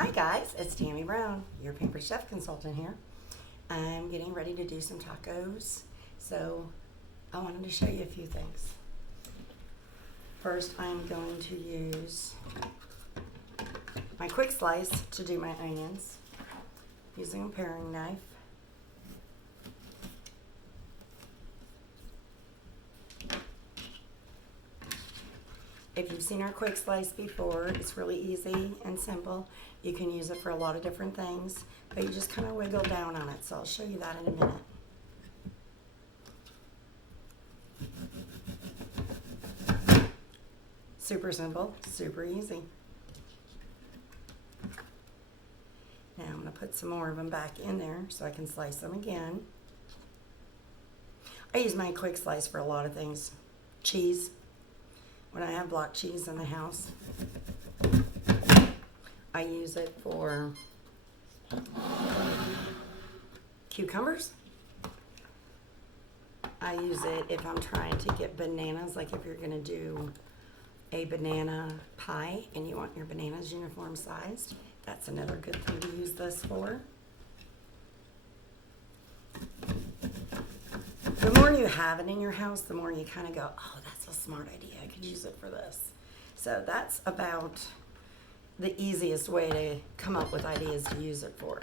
Hi guys, it's Tammy Brown, your Pampered Chef consultant here. I'm getting ready to do some tacos, so I wanted to show you a few things. First, I'm going to use my quick slice to do my onions using a paring knife. If you've seen our quick slice before, it's really easy and simple. You can use it for a lot of different things, but you just kind of wiggle down on it, so I'll show you that in a minute. Super simple, super easy. Now I'm going to put some more of them back in there so I can slice them again. I use my quick slice for a lot of things. Cheese. When I have block cheese in the house, I use it for cucumbers. I use it if I'm trying to get bananas, like if you're going to do a banana pie and you want your bananas uniform sized. That's another good thing to use this for. The more you have it in your house, the more you kind of go, oh, that's a smart idea. I could use it for this. So that's about the easiest way to come up with ideas to use it for.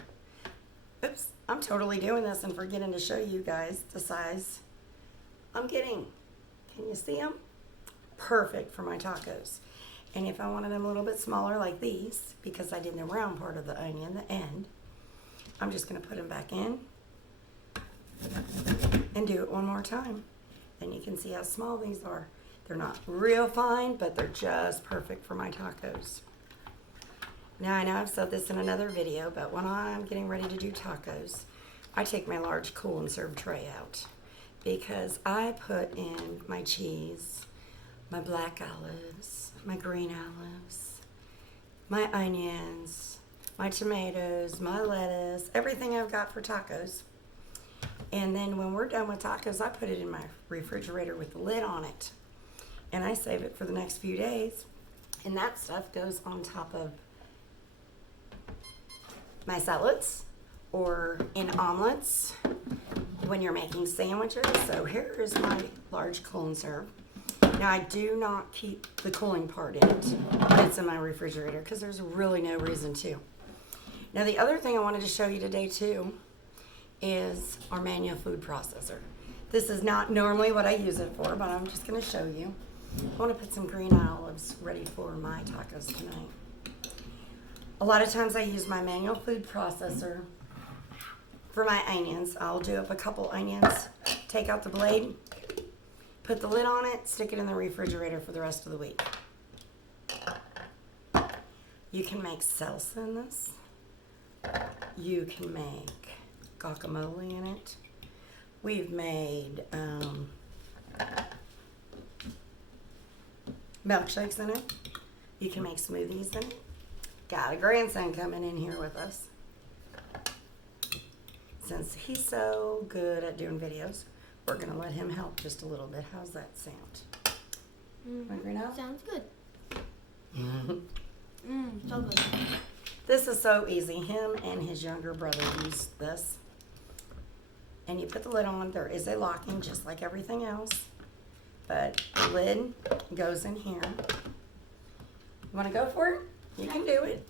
Oops, I'm totally doing this and forgetting to show you guys the size I'm getting. Can you see them? Perfect for my tacos. And if I wanted them a little bit smaller like these, because I did the round part of the onion, the end, I'm just going to put them back in and do it one more time. Then you can see how small these are. They're not real fine, but they're just perfect for my tacos. Now I know I've said this in another video, but when I'm getting ready to do tacos, I take my large cool and serve tray out because I put in my cheese, my black olives, my green olives, my onions, my tomatoes, my lettuce, everything I've got for tacos. And then when we're done with tacos, I put it in my refrigerator with the lid on it. And I save it for the next few days. And that stuff goes on top of my salads or in omelets when you're making sandwiches. So here is my large cool and serve. Now I do not keep the cooling part in it. It's in my refrigerator because there's really no reason to. Now the other thing I wanted to show you today too is our manual food processor. This is not normally what I use it for, but I'm just going to show you. I want to put some green olives ready for my tacos tonight. A lot of times I use my manual food processor for my onions. I'll do up a couple onions, take out the blade, put the lid on it, stick it in the refrigerator for the rest of the week. You can make salsa in this. You can make guacamole in it. We've made milkshakes in it. You can make smoothies in it. Got a grandson coming in here with us. Since he's so good at doing videos, we're going to let him help just a little bit. How's that sound? Hungry now? Sounds good. So good. This is so easy. Him and his younger brother use this. And you put the lid on. There is a locking just like everything else. But the lid goes in here. You want to go for it? You can do it.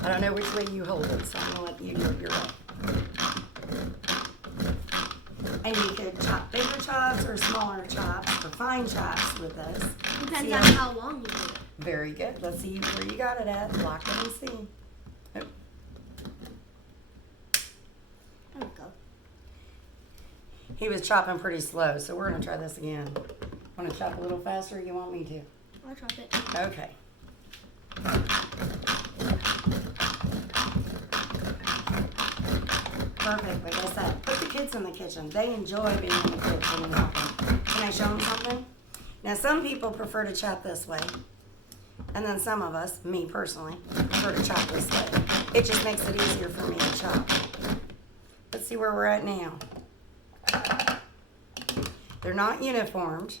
I don't know which way you hold it, so I'm going to let you do it your way. And you could chop bigger chops or smaller chops or fine chops with this. Depends on how long you do it. Very good. Let's see where you got it at. Lock it and see. Oh. There we go. He was chopping pretty slow, so we're going to try this again. Want to chop a little faster or you want me to? I'll chop it. Okay. Perfect. Like I said, put the kids in the kitchen. They enjoy being in the kitchen and helping. Can I show them something? Now, some people prefer to chop this way. And then some of us, me personally, prefer to chop this way. It just makes it easier for me to chop. Let's see where we're at now. They're not uniformed,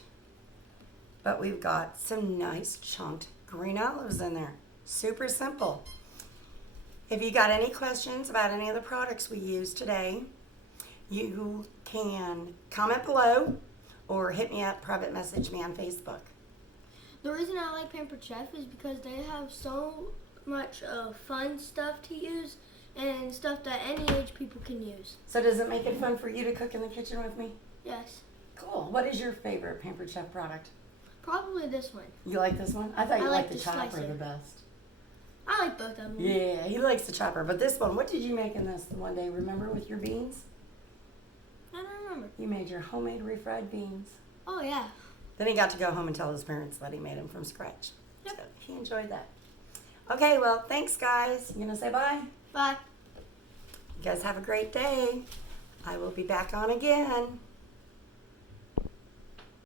but we've got some nice chunked green olives in there. Super simple. If you got any questions about any of the products we used today, you can comment below or hit me up, private message me on Facebook. The reason I like Pampered Chef is because they have so much fun stuff to use and stuff that any age people can use. So does it make it fun for you to cook in the kitchen with me? Yes. Cool. What is your favorite Pampered Chef product? Probably this one. You like this one? I thought you I liked like the the chopper slicer. the best. I like both of them. Yeah, he likes the chopper. But this one, what did you make in this one day? Remember with your beans? I don't remember. You made your homemade refried beans. Oh, yeah. Then he got to go home and tell his parents that he made them from scratch. Yep. So he enjoyed that. Okay, well, thanks, guys. You gonna say bye? Bye. You guys have a great day. I will be back on again.